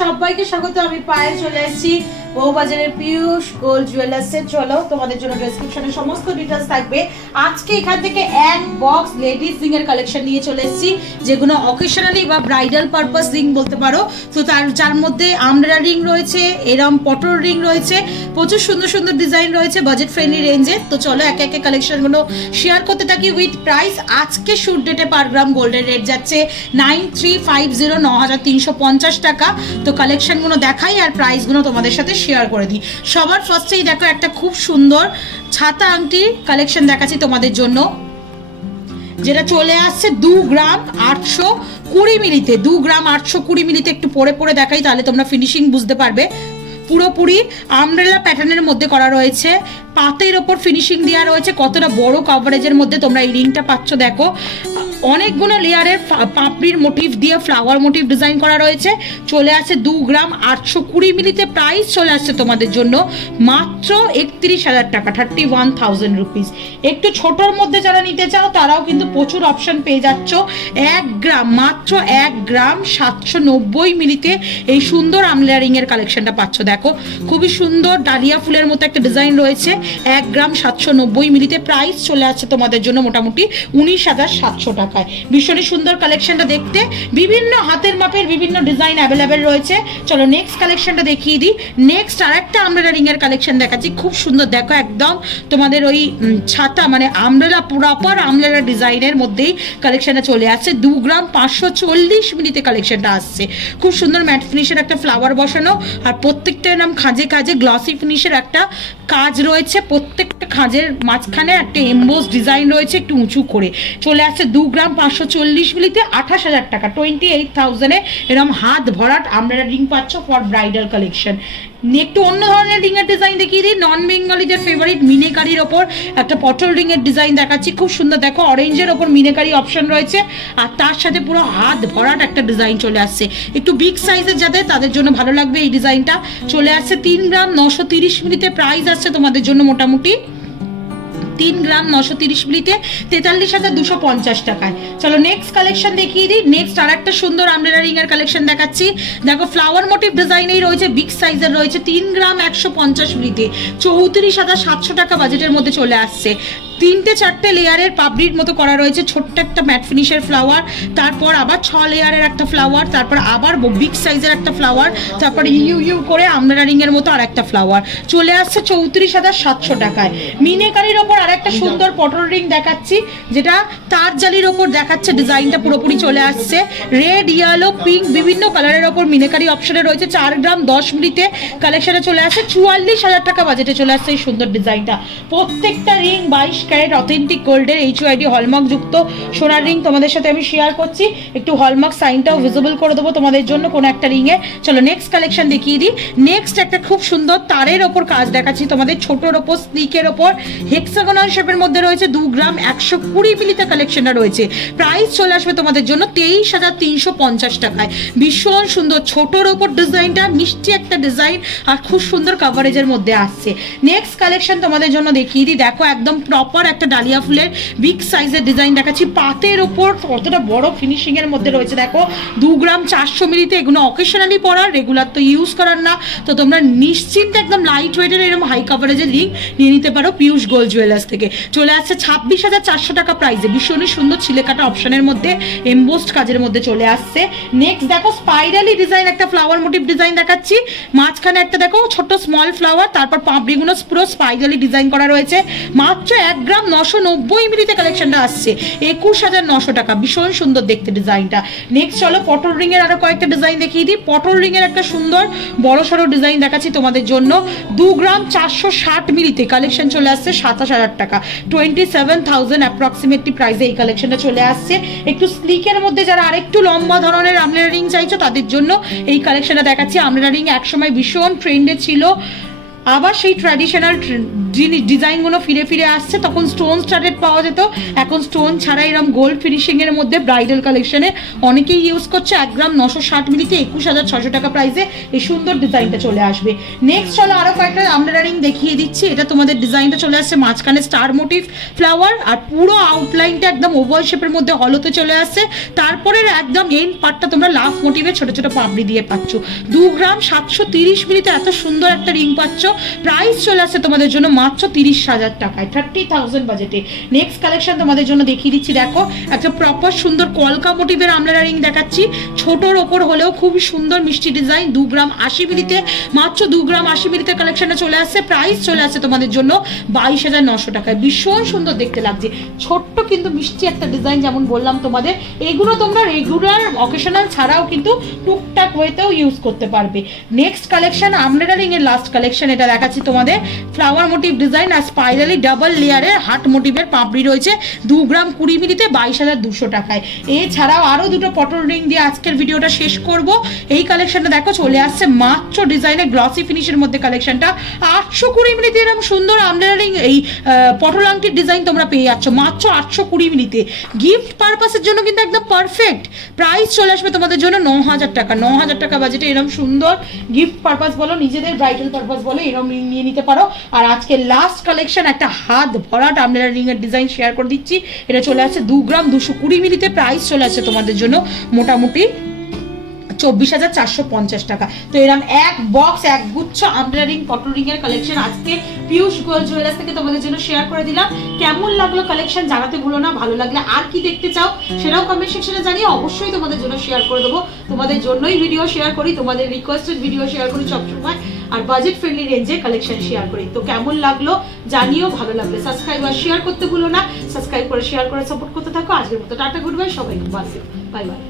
সবাইকে স্বাগত। আমি পায়ে চলে এসেছি বউবাজারের পিয়ুষ গোল্ড জুয়েলার্সে। চলো তোমাদের জন্য ডেসক্রিপশনে সমস্ত ডিটেলস থাকবে। আজকে এখান থেকে এক বক্স লেডিস রিং এর কালেকশন নিয়ে চলে এসেছি, যেগুলো অকেশনালি বা ব্রাইডাল পারপাস রিং বলতে পারো। তো যার মধ্যে আমব্রেলা রিং রয়েছে, এরম পটল রিং রয়েছে, প্রচুর সুন্দর সুন্দর ডিজাইন রয়েছে বাজেট ফ্রেন্ডলি রেঞ্জে। তো চলো একে একে কালেকশনগুলো শেয়ার করতে থাকি উইথ প্রাইস। আজকে শুট ডেটে পার গ্রাম গোল্ডের রেট যাচ্ছে 9350 9350 টাকা। তো কালেকশনগুলো দেখাই আর প্রাইসগুলো তোমাদের সাথে শেয়ার করে দিই। সবার ফার্স্টেই দেখো একটা খুব সুন্দর ছাতা আংটি কালেকশন দেখাচ্ছি তোমাদের জন্য, যেটা চলে আসছে 2 গ্রাম 820 মিলিতে। 2 গ্রাম 820 মিলিতে একটু পরে পরে দেখাই, তাহলে তোমরা ফিনিশিং বুঝতে পারবে। পুরোপুরি আমব্রেলা প্যাটার্নের মধ্যে করা রয়েছে, পাতের ওপর ফিনিশিং দেওয়া রয়েছে। কতটা বড় কভারেজের মধ্যে তোমরা এই রিংটা পাচ্ছ দেখো। অনেকগুলো লেয়ারের পাপড়ির মোটিভ দিয়ে ফ্লাওয়ার মোটিভ ডিজাইন করা রয়েছে। চলে আসছে 2 গ্রাম 820 মিলিতে। প্রাইস চলে আসছে তোমাদের জন্য মাত্র 31,000 টাকা, 31,000 রুপিস। একটু ছোটোর মধ্যে যারা নিতে চাও তারাও কিন্তু প্রচুর অপশন পেয়ে যাচ্ছ। 1 গ্রাম মাত্র 1 গ্রাম 790 মিলিতে এই সুন্দর আমব্রেলা রিং এর কালেকশনটা পাচ্ছ দেখো। খুবই সুন্দর ডালিয়া ফুলের মতো একটা ডিজাইন রয়েছে। 1 গ্রাম 790 মিলিতে। প্রাইস চলে আসছে তোমাদের জন্য মোটামুটি 19,700 টাকা। ভীষণই সুন্দর কালেকশনটা দেখতে। বিভিন্ন হাতের মাপের বিভিন্ন ডিজাইন অ্যাভেলেবেল রয়েছে। চলো নেক্সট কালেকশনটা দেখিয়ে দিই। নেক্সট আরেকটা আমব্রেলা রিং এর কালেকশন দেখাচ্ছি, খুব সুন্দর দেখো। একদম তোমাদের ওই ছাতা মানে আমব্রেলা প্রপার আমব্রেলা ডিজাইনের মধ্যেই কালেকশনটা চলে আসছে। 2 গ্রাম 540 মিলিতে কালেকশনটা আসছে। খুব সুন্দর ম্যাট ফিনিশের একটা ফ্লাওয়ার বসানো, আর প্রত্যেকটার নাম খাঁজে খাঁজে গ্লসি ফিনিশের একটা কাজ রয়েছে। প্রত্যেকটা খাঁজের মাঝখানে একটা এমবোস ডিজাইন রয়েছে একটু উঁচু করে। চলে আসছে 2 গ্রাম 540 মিলিতে 28,000 টাকা, 28,000-এ এরকম হাত ভরাট আমব্রেলা রিং পাচ্ছ ফর ব্রাইডাল কালেকশন। একটু অন্য ধরনের রিং এর ডিজাইন দেখিয়ে দিই। নন বেঙ্গলিদের ফেভারিট মিনেকারির ওপর একটা পটল রিং এর ডিজাইন দেখাচ্ছি, খুব সুন্দর দেখো। অরেঞ্জের ওপর মিনেকারি অপশন রয়েছে, আর তার সাথে পুরো হাত ভরাট একটা ডিজাইন চলে আসছে। একটু বিগ সাইজের যাদের তাদের জন্য ভালো লাগবে এই ডিজাইনটা। চলে আসছে 3 গ্রাম 930 মিলিতে। প্রাইস আসছে তোমাদের জন্য মোটামুটি 3 গ্রাম 930 মিলিতে 43,250 টাকায়। চলো নেক্সট কালেকশন দেখিয়ে দিই। নেক্সট আর একটা সুন্দর আমব্রেলা রিং এর কালেকশন দেখাচ্ছি দেখো। ফ্লাওয়ার মোটিভ ডিজাইনেই রয়েছে, বিগ সাইজের রয়েছে। 3 গ্রাম 150 মিলিতে 34,700 টাকা বাজেটের মধ্যে চলে আসছে। 3-4টে লেয়ারের পাপড়ির মতো করা রয়েছে। ছোট্ট একটা ম্যাট ফিনিশের ফ্লাওয়ার, তারপর আবার 6 লেয়ারের একটা ফ্লাওয়ার, তারপর আবার বিগ সাইজের একটা ফ্লাওয়ার, তারপর ইউ করে আমব্রেলা রিং এর মতো আর একটা ফ্লাওয়ার। চলে আসছে 34,700 টাকায়। মিনেকারির ওপর আর একটা সুন্দর পটল রিং দেখাচ্ছি, যেটা তার জালির ওপর দেখাচ্ছে। ডিজাইনটা পুরোপুরি চলে আসছে রেড, ইয়েলো, পিঙ্ক বিভিন্ন কালারের ওপর মিনেকারি অপশনে রয়েছে। 4 গ্রাম 10 মিলিতে কালেকশনে চলে আসছে 44,000 টাকা বাজেটে চলে আসছে এই সুন্দর ডিজাইনটা। প্রত্যেকটা রিং 22 ক্যারেট অথেন্টিক গোল্ডের HYD হলমার্ক যুক্ত সোনার রিং তোমাদের সাথে আমি শেয়ার করছি। একটু হলমার্ক সাইনটাও ভিজিবল করে দেবো তোমাদের জন্য কোনো একটা রিংয়ে। চলো নেক্সট কালেকশন দেখিয়ে দিই। নেক্সট একটা খুব সুন্দর তারের ওপর কাজ দেখাচ্ছি তোমাদের, ছোটোর ওপর স্লিকের ওপর হেক্সাগোনাল শেপের মধ্যে রয়েছে। 2 গ্রাম 120 মিলিতে কালেকশনটা রয়েছে। প্রাইস চলে আসবে তোমাদের জন্য 23,350 টাকায়। ভীষণ সুন্দর ছোটোর ওপর ডিজাইনটা, মিষ্টি একটা ডিজাইন আর খুব সুন্দর কাভারেজের মধ্যে আসছে। নেক্সট কালেকশন তোমাদের জন্য দেখিয়ে দিই। দেখো একদম প্রপার একটা ডালিয়া ফুলের বিগ সাইজের ডিজাইন দেখাচ্ছি। পাতের ওপর কতটা বড় ফিনিশিং এর মধ্যে রয়েছে দেখো। 2 গ্রাম 400 মিলিতে। এগুলো অকেশনালি পরার, রেগুলার তো ইউজ করার না। তো তোমরা নিশ্চিন্তে একদম লাইট ওয়েটের এরকম হাই কাভারেজের রিং নিয়ে নিতে পারো পিয়ুষ গোল্ড জুয়েলার্স থেকে। চলে আসছে 26,400 টাকা প্রাইসে। ভীষণই সুন্দর ছিলেকাটা অপশনের মধ্যে এমবোসড কাজের মধ্যে চলে আসছে। নেক্সট দেখো স্পাইরালি ডিজাইন একটা ফ্লাওয়ার মোটিভ ডিজাইন দেখাচ্ছি। মাঝখানে একটা দেখো ছোট স্মল ফ্লাওয়ার, তারপর পাপড়িগুলো পুরো স্পাইরালি ডিজাইন করা রয়েছে। মাত্র 1 গ্রাম 990 মিলিতে কালেকশনটা আসছে 21,900 টাকা। ভীষণ সুন্দর দেখতে ডিজাইনটা। নেক্সট চলো পটল রিং এর আরো কয়েকটা ডিজাইন দেখিয়ে দিই। পটল রিং এর একটা সুন্দর বড় সড়ো ডিজাইন দেখাচ্ছি তোমাদের জন্য। 2 গ্রাম 460 মিলিতে কালেকশন চলে আসছে 27,000 টাকা, 27,000 অ্যাপ্রক্সিমেটলি প্রাইসে এই কালেকশনটা চলে আসছে। একটু স্লিকের মধ্যে যারা আরেকটু লম্বা ধরনের আমব্রেলা রিং চাইছো তাদের জন্য এই কালেকশনটা দেখাচ্ছি। আমব্রেলা রিং একসময় ভীষণ ট্রেন্ডে ছিল, আবার সেই ট্র্যাডিশনাল ডিজাইনগুলো ফিরে ফিরে আসছে। তখন স্টোন স্টার্টেড পাওয়া যেত, এখন স্টোন ছাড়া এরকম গোল্ড ফিনিশিং এর মধ্যে ব্রাইডাল কালেকশনে অনেকেই ইউজ করছে। 1 গ্রাম 960 মিলিতে 21,600 টাকা প্রাইসে এই সুন্দর ডিজাইনটা চলে আসবে। নেক্সট চলো আরো কয়েকটা আমব্রেলা রিং দেখিয়ে দিচ্ছি। এটা তোমাদের ডিজাইনটা চলে আসছে মাঝখানে স্টার মোটিভ ফ্লাওয়ার, আর পুরো আউটলাইনটা একদম ওভাল শেপের মধ্যে হলোতে চলে আসছে। তারপরে একদম এন্ড পার্টটা তোমরা লাভ মোটিভে ছোট ছোট পাপড়ি দিয়ে পাচ্ছ। 2 গ্রাম 730 মিলিতে এত সুন্দর একটা রিং পাচ্ছ। প্রাইস চলে আসছে তোমাদের জন্য মাত্র 30,000 টাকায়, 30,000 বাজেটে। নেক্সট কালেকশন তোমাদের জন্য দেখিয়ে দিচ্ছি। দেখো একটা প্রপার সুন্দর কলকা মোটিভের আমব্রেলা রিং দেখাচ্ছি। ছোটর ওপর হলেও খুবই সুন্দর মিষ্টি ডিজাইন। 2 গ্রাম 80 মিলিতে, মাত্র 2 গ্রাম 80 মিলিতে কালেকশনটা চলে আসছে। প্রাইস চলে আসছে তোমাদের জন্য 22,900 টাকায়। ভীষণ সুন্দর দেখতে লাগছে, ছোট্ট কিন্তু মিষ্টি একটা ডিজাইন। যেমন বললাম তোমাদের, এগুলো তোমরা রেগুলার অকেশনাল ছাড়াও কিন্তু টুকটাক ওয়েতেও ইউজ করতে পারবে। নেক্সট কালেকশন আমব্রেলা রিং এর লাস্ট কালেকশন, এটা দেখাচ্ছি তোমাদের ফ্লাওয়ার মোটিভ ডিজাইন আর স্পাইরালি ডাবল লেয়ারের হার্ট মোটিভের পাপড়ি রয়েছে। 2 গ্রাম 20 মিলিতে 22,200 টাকায়। এছাড়াও আরো দুটো পটল রিং দিয়ে আজকের ভিডিওটা শেষ করব। এই কালেকশনটা দেখো চলে আসছে মাত্র ডিজাইনের গ্লসি ফিনিশের মধ্যে। কালেকশনটা 820 মিলিতে এরকম সুন্দর আমব্রেলা রিং এই পটল আংটির ডিজাইন তোমরা পেয়ে যাচ্ছ মাত্র 820 মিলিতে। গিফট পারপাসের জন্য কিন্তু একদম পারফেক্ট। প্রাইস চলে আসবে তোমাদের জন্য 9,000 টাকা। 9,000 টাকা বাজেটে এরকম সুন্দর গিফট পারপাস বলো, নিজেদের ব্রাইডাল পারপাস বলো, এরকম রিং নিয়ে নিতে পারো। আর আজকে লাস্ট কালেকশন একটা হাত ভরাট আমব্রেলা রিং এর ডিজাইন শেয়ার করে দিচ্ছি। এটা চলে আসছে 2 গ্রাম 220 মিলিতে। প্রাইস চলে আসছে তোমাদের জন্য মোটামুটি 24,450 টাকা। তো এরকম এক বক্স এক গুচ্ছ আমব্রেলা রিং পটল রিং এর কালেকশন আজকে পিউষ গোল্ড জুয়েলার্স থেকে তোমাদের জন্য শেয়ার করে দিলাম। কেমন লাগলো কালেকশন জানাতে ভুলো না। ভালো লাগলে আর কি দেখতে চাও সেটাও কমেন্ট সেকশনে জানিয়ে অবশ্যই তোমাদের জন্য শেয়ার করে দেবো। তোমাদের জন্যই ভিডিও শেয়ার করি, তোমাদের রিকোয়েস্টেড ভিডিও শেয়ার করি সবসময়, আর বাজেট ফ্রেন্ডলি রেঞ্জে কালেকশন শেয়ার করি। তো কেমন লাগলো জানিও, ভালো লাগলে সাবস্ক্রাইব আর শেয়ার করতে ভুলো না। সাবস্ক্রাইব করে শেয়ার করে সাপোর্ট করতে থাকো। আজকের মতো টাটা, গুড বাই, সবাইকে বাই বাই।